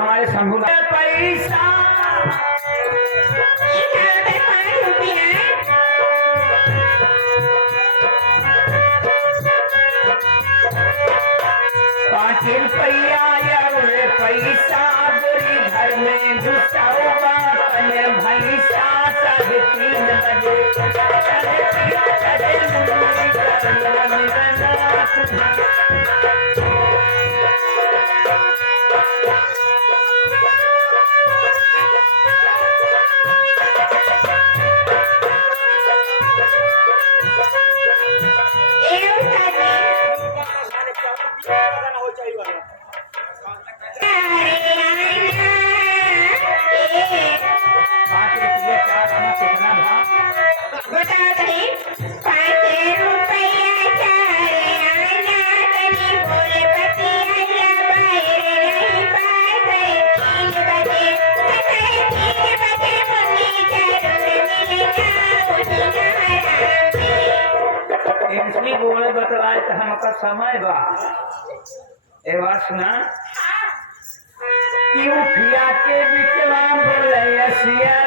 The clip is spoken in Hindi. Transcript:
हमारे शंभू पैसा 5 रुपया रे पैसा गोरी घर में घुसाऊंगा पहले भैंसा 3:30 बजे बोले बतलाए तो हमका समय बा एवा सुना क्यों फिया के बिचवा बोले सिया